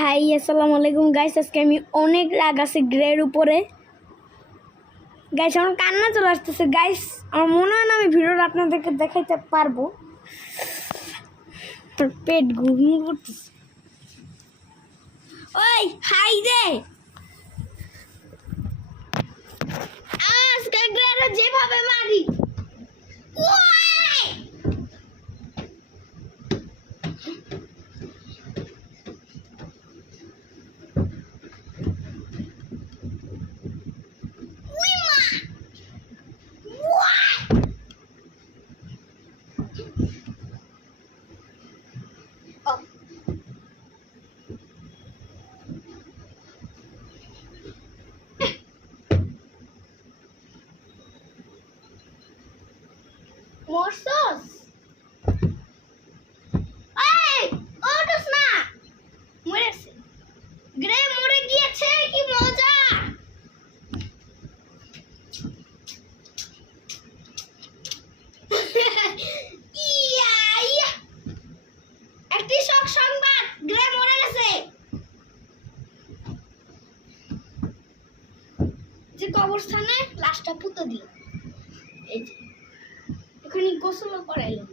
High আসসালামু আলাইকুম guys, আজকে আমি অনেক রাগ আছে গ্রের উপরে। গাইস আমার কান্না চলে আসতেছে গাইস, আমার মনে হয় না আমি ভিডিওটা আপনাদেরকে দেখাইতে পারবো। তোর পেট ঘুম করতেছে। ওই হাই রে, আজকে গ্রেরে যেভাবে মারি মরছস? এই ওঠস না, মরেছে গ্রে, মরে গিয়েছে, কি মজা। ইয়া ইয়া, একটি শোক সংবাদ, গ্রে মরে গেছে। যে কবরস্থানে লাশটা পুঁতে দিল, এই যে এখানে গোসল করাইলো।